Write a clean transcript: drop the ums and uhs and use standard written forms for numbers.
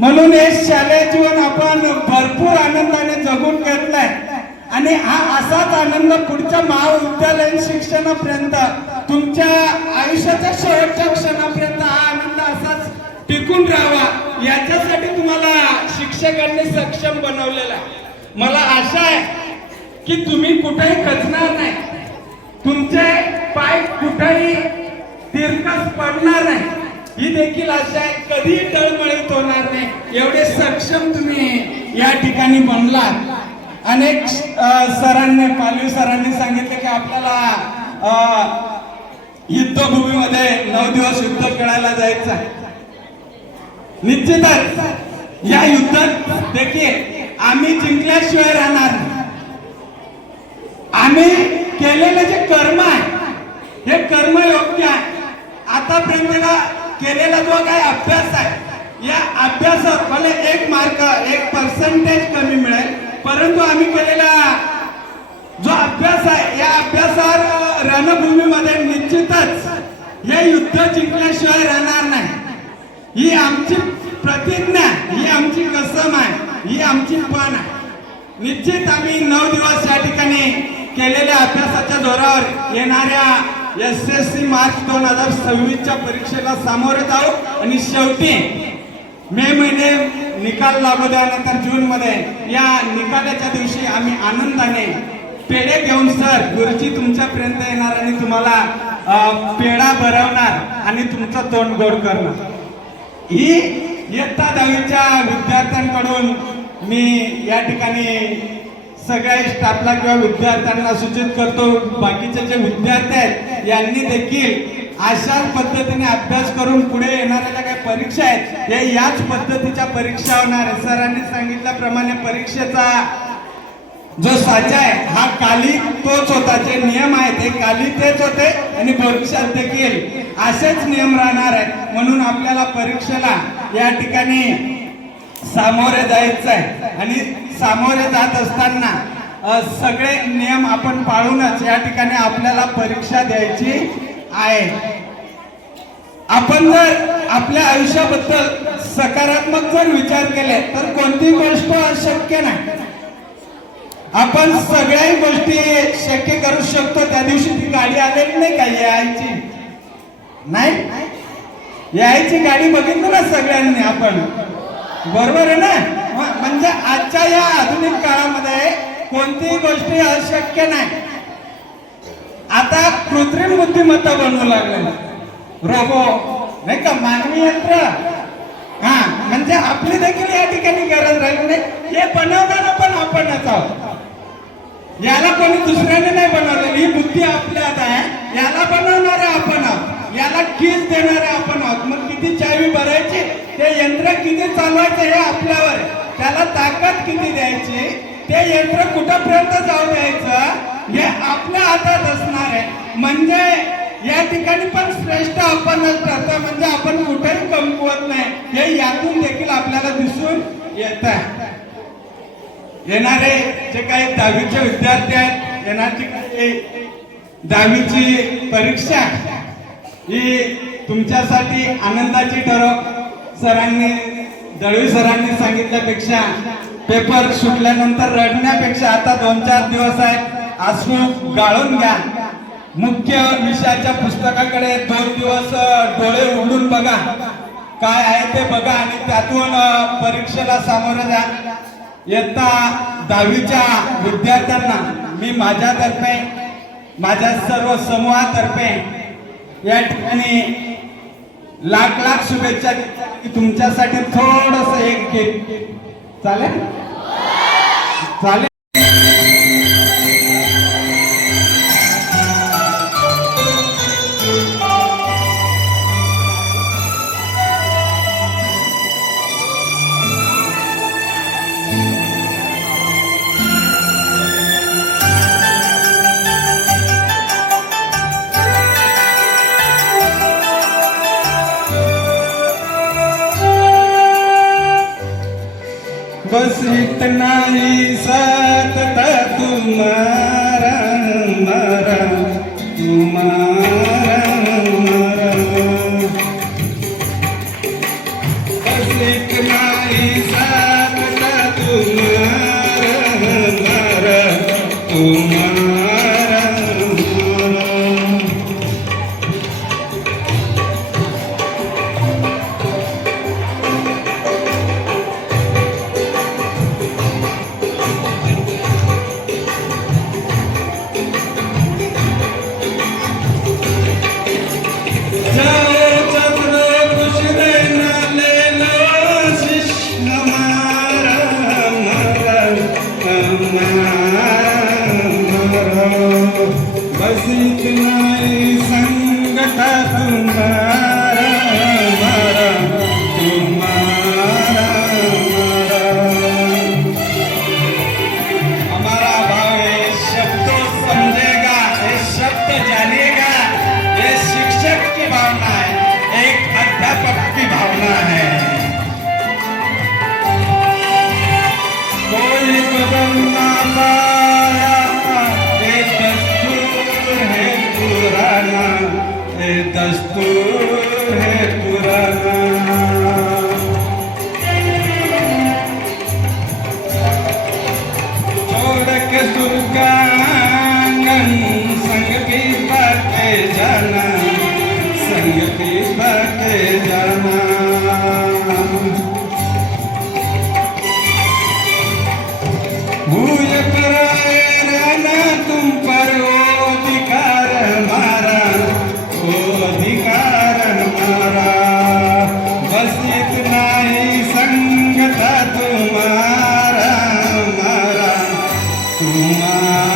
म्हणून हे शालेय जीवन आपण भरपूर आनंदाने जगून घेतलाय आणि हा असाच आनंद पुढच्या महाविद्यालयीन शिक्षणापर्यंत तुमच्या आयुष्याच्या शेवटच्या क्षणापर्यंत हा आनंद असाच टिकून राहावा याच्यासाठी तुम्हाला शिक्षकांनी सक्षम बनवलेला आहे। मला आशा आहे की तुम्ही कुठेही खचणार नाही, तुमचे पाय कुठेही तिरकस पडणार नाही ही देखील आशा आहे। कधी टळमळीत होणार नाही एवढे सक्षम तुम्ही या ठिकाणी बनलात। अनेक सरांनी पालवी सरांनी सांगितले की आपल्याला युद्धभूमीमध्ये 9 दिवस युद्ध खेळायला जायचं आहे। निश्चितच या युद्धात देखील आम्ही जिंकल्याशिवाय राहणार नाही। आम्ही केलेले जे कर्म आहे हे कर्म योग्य आहे। आतापर्यंत केलेला जो काही अभ्यास आहे या अभ्यासात भले 1 मार्क 1% कमी मिळेल, परंतु आम्ही केलेला जो अभ्यास आहे या अभ्यासावर रणभूमीमध्ये निश्चितच हे युद्ध जिंकल्याशिवाय राहणार नाही। ही आमची प्रतिज्ञा, ही आमची कसम आहे, ही आमची पण आहे। निश्चित आम्ही 9 दिवस या ठिकाणी केलेल्या अभ्यासाच्या जोरावर येणाऱ्या SSC मार्च 2026च्या परीक्षेला सामोरे जाऊ आणि शेवटी मे महिने निकाल लागू द्यानंतर जून मध्ये या निकालाच्या दिवशी आम्ही आनंदाने पेढे घेऊन सर गुरुजी तुमच्यापर्यंत येणार आणि तुम्हाला पेढा भरवणार आणि तुमचं तोंड गोड करणार। ही इयत्ता 10वीच्या विद्यार्थ्यांकडून मी या ठिकाणी सगळ्या स्टाफला किंवा विद्यार्थ्यांना सूचित करतो, बाकीचे जे विद्यार्थी आहेत यांनी देखील अशाच पद्धतीने अभ्यास करून पुढे येणाऱ्या काही परीक्षा आहेत हे याच पद्धतीच्या परीक्षा होणार आहे। सरांनी सांगितल्याप्रमाणे परीक्षेचा जो साचा आहे हा काली तोच होता, जे नियम आहेत ते काली तेच होते आणि भविष्यात देखील असेच नियम राहणार आहेत। म्हणून आपल्याला परीक्षेला या ठिकाणी सामोरे जायचं आहे आणि सामोरे जात असताना सगळे नियम आपण पाळूनच या ठिकाणी आपल्याला परीक्षा द्यायची आहे। आपण जर आपल्या आयुष्याबद्दल सकारात्मक जर विचार केले तर कोणतीही गोष्ट अशक्य नाही। आपण सगळ्या गोष्टी शक्य करू शकतो। त्या दिवशी ती गाडी आलेली नाही का यायची, नाही यायची गाडी बघितली ना सगळ्यांनी आपण, बरोबर आहे ना? म्हणजे आजच्या या आधुनिक काळामध्ये कोणतीही गोष्टी अशक्य नाही। आता कृत्रिम बुद्धिमत्ता बनवू लागले, रोबो नाही का, मानवी यंत्र, हा म्हणजे आपली देखील या ठिकाणी गरज राहिली नाही। हे बनवणारा पण आपणच आहोत, याला कोणी दुसऱ्याने नाही बनवलेली, ही बुद्धी आपल्यात आहे, याला बनवणारे आपण आहोत, याला कीज देणारे आपण आहोत। मग किती चावी भरायची, ते यंत्र किती चालवायचं हे आपल्यावर आहे, त्याला ताकद किती द्यायची, ते यंत्र कुठपर्यंत जाऊ द्यायचं हे आपल्या हातात असणार आहे। म्हणजे या ठिकाणी पण श्रेष्ठ आपणच ठरतो, म्हणजे आपण कुठेही कमकुवत नाही हे यातून देखील आपल्याला दिसून येत आहे। येणारे जे काही 10वीचे विद्यार्थी आहेत, येणारी 10वीची परीक्षा ही तुमच्यासाठी आनंदाची ठरो। सरांनी दळवी सरांनी सांगितल्यापेक्षा पेपर सुटल्यानंतर रडण्यापेक्षा आता 2-4 दिवस आहेत, आसू गाळून घ्या। मुख्य विषयाच्या पुस्तकाकडे 2 दिवस डोळे उघडून बघा, काय आहे ते बघा आणि त्यातून परीक्षेला सामोरे जा। इयत्ता 10वीच्या विद्यार्थ्यांना मी माझ्यातर्फे, माझ्या सर्व समूहातर्फे या ठिकाणी लाख शुभेच्छा। तुमच्यासाठी थोडंसं एक केक चालेल? चालेल। बस इतना ही साथ था तुम्हारा हमारा, तुम्हारा हमारा, बस इतना नहीं सकता तुम्हारा हमारा तुम्हारा हमारा। जाओ चंद्र खुश रहना ले लो आशीष हमारा हमारा हमारा हमारा। बस इतना ही संग था तुम्हारा हमारा तुम्हारा हमारा। हमारा भाव ये शब्दों समझेगा, ये शब्द जानेगा, ये शिक्षक की भावना है, एक अध्यापक की भावना है। कोई बदल ना पाया, ये दस्तूर है पुराना, ये दस्तूर है पुराना। छोड़ के सुरगा आंगन संग की बातें जाना, संग की बातें जाना। भूल कराए रहना तुम पर वो अधिकार हमारा, वो अधिकार हमारा। बस इतना ही संग था तुम्हारा हमारा तुम्हारा।